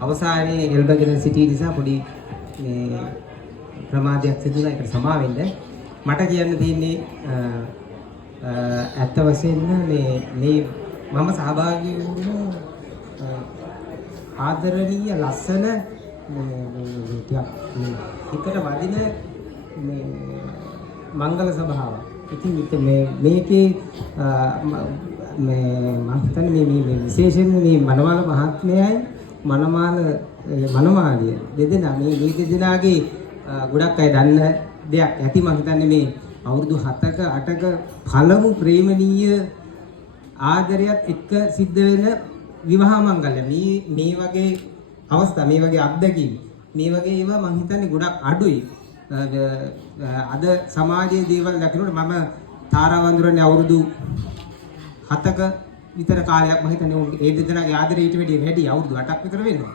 අවසානයේ එල්බගෙන සිටි නිසා පොඩි මේ ප්‍රමාදයක් සිදුනා ඒකට සමා වෙන්න මට කියන්න තියෙන්නේ ඇත්ත වශයෙන්ම මේ මම සහභාගී වුණු ආදරණීය ලස්සන හිතට වදින මේ මංගල සභාවක්. ඉතින් මේකේ මම හිතන්නේ මේ විශේෂයෙන්ම මේ මනමාල මහත්මයයි මනමාලිය දෙදෙනා මේ දෙදෙනාගේ ගොඩක් අය දන්න දෙයක් ඇති මම හිතන්නේ මේ අවුරුදු 7ක 8ක පළමු ප්‍රේමණීය ආදරයත් එක්ක සිද්ධ වෙන විවාහ මංගල්‍ය මේ වගේ අවස්ථා මේ වගේ අත්දැකීම් මේ වගේ ඒවා මම හිතන්නේ ගොඩක් අඩුයි අද සමාජයේ දේවල් දකිනකොට මම තාරා වඳුරන්නේ අවුරුදු 7ක විතර කාලයක් මම හිතන්නේ ඒ දෙදෙනාගේ ආදරය ඊට වැඩි අවුරුදු 8ක් විතර වෙනවා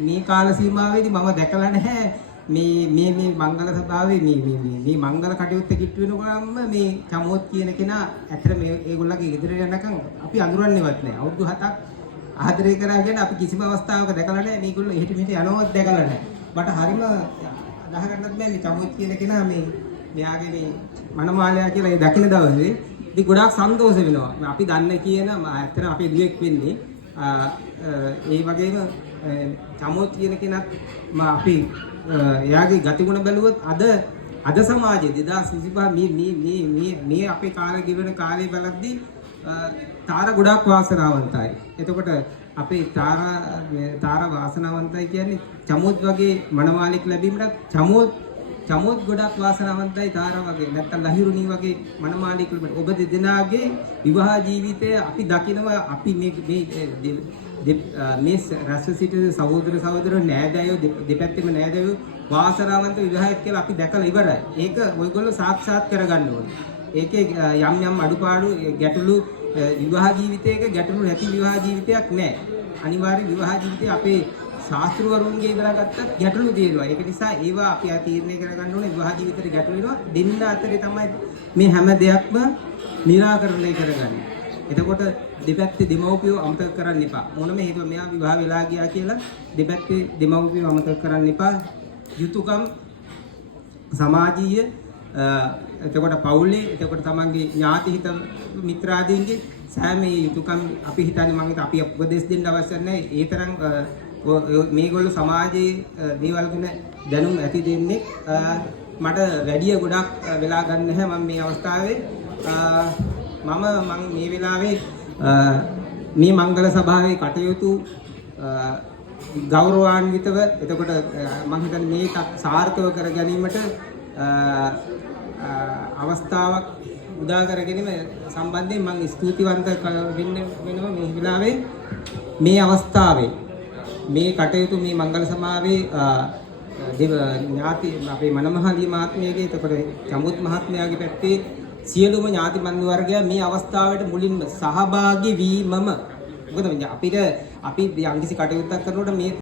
මේ කාල සීමාවේදී මම දැකලා නැහැ මේ මංගල සභාවේ මේ මංගල කටයුත්ත කිට්ටු වෙනකොටම මේ චමෝත් කියන කෙනා ඇත්තට මේ ඒගොල්ලන්ගේ ඉදිරියට යනකම් අපි අඳුරන්නේවත් නැහැ අවුරුදු 7ක් ආදරය කරා කියන අපි කිසිම අවස්ථාවක දැකලා නැහැ මේගොල්ලෝ එහෙට මෙහෙට යනවත් දැකලා නැහැ මට හරිම අදහ ගන්නත් බෑ මේ චමෝත් කියන කෙනා මෙයාගේ මේ මනමාලයා කියලා ඒ දකින්න දවසේ ඉතින් ගොඩාක් සන්තෝෂ වෙනවා අපි දන්න කියන ඇත්තට අපේ දුවෙක් වෙන්නේ ඒ වගේම චමෝත් කියන කෙනත් අපි එයාගේ ගතිගුණ බැලුවොත් අද සමාජයේ 2025 මේ අපේ කාලේ ගෙවන කාලේ බලද්දී තාර ගොඩාක් වාසනාවන්තයි. එතකොට අපේ තාර වාසනාවන්තයි කියන්නේ චමෝත් වගේ මනමාලික ලැබීමට චමෝත් ගොඩාක් වාසනාවන්තයි තාර වගේ නැත්තම් ලහිරුණී වගේ මනමාලික ලැබීමට ඔබ දෙදෙනාගේ විවාහ ජීවිතය අපි දකිනවා අපි මේ රැස්ව සිටින සහෝදර නෑදෑයෝ දෙපැත්තෙම නෑදෑයෝ වාසනාවන්ත විවාහයක් කියලා අපි දැකලා ඉවරයි. ඒක ඔයගොල්ලෝ සාක්ෂාත් කරගන්න ඕනේ. ඒකේ යම් අඩුපාඩු ගැටලු විවාහ ජීවිතයක ගැටලු නැති විවාහ ජීවිතයක් නෑ. අනිවාර්ය විවාහ ජීවිතය අපේ ශාස්ත්‍රවරුන්ගේ ඉඳලා ගත්තත් ගැටලු තියෙනවා. ඒක නිසා ඒවා අපි තීරණය කරගන්න ඕනේ විවාහ ජීවිතේ ගැටලු වෙනවා. දෙන්න අතරේ තමයි මේ හැම දෙයක්ම निराකරණය කරගන්නේ. එතකොට දෙපැත්තේ දෙමව්පියෝ අමතක කරන්න එපා. මොනම හේතුව මෙයා විවාහ වෙලා ගියා කියලා දෙපැත්තේ දෙමව්පියෝ අමතක කරන්න එපා. යුතුයකම් සමාජීය එතකොට පවුලේ එතකොට තමන්ගේ ඥාති හිත මිත්‍රාදීන්ගේ සෑම යුතුයකම් අපි හිතන්නේ මම හිත අපි උපදෙස් දෙන්න අවශ්‍ය නැහැ. ඒ තරම් මේගොල්ලෝ සමාජයේ දේවල් ගැන දැනුම් ඇති දෙන්නේ මට වැඩි ගොඩක් වෙලා ගන්න නැහැ මම මේ අවස්ථාවේ මම මේ වෙලාවේ මේ මංගල සභාවේ කටයුතු ගෞරවාන්විතව එතකොට මම හිතන්නේ මේක සාර්ථකව කර ගැනීමට අවස්ථාවක් උදා කර ගැනීම සම්බන්ධයෙන් මම ස්තුතිවන්ත වෙනවා මේ වෙලාවේ මේ අවස්ථාවේ මේ කටයුතු මේ මංගල සභාවේ ඥාති අපේ මනමහලිය මහත්මියගේ එතකොට චමුත් මහත්මයාගේ පැත්තේ සියලුම ඥාති බන්දු වර්ගයා මේ අවස්ථාවට මුලින්ම සහභාගී වීමම මොකද අපිට අපි යම්කිසි කටයුත්තක් කරනකොට මේ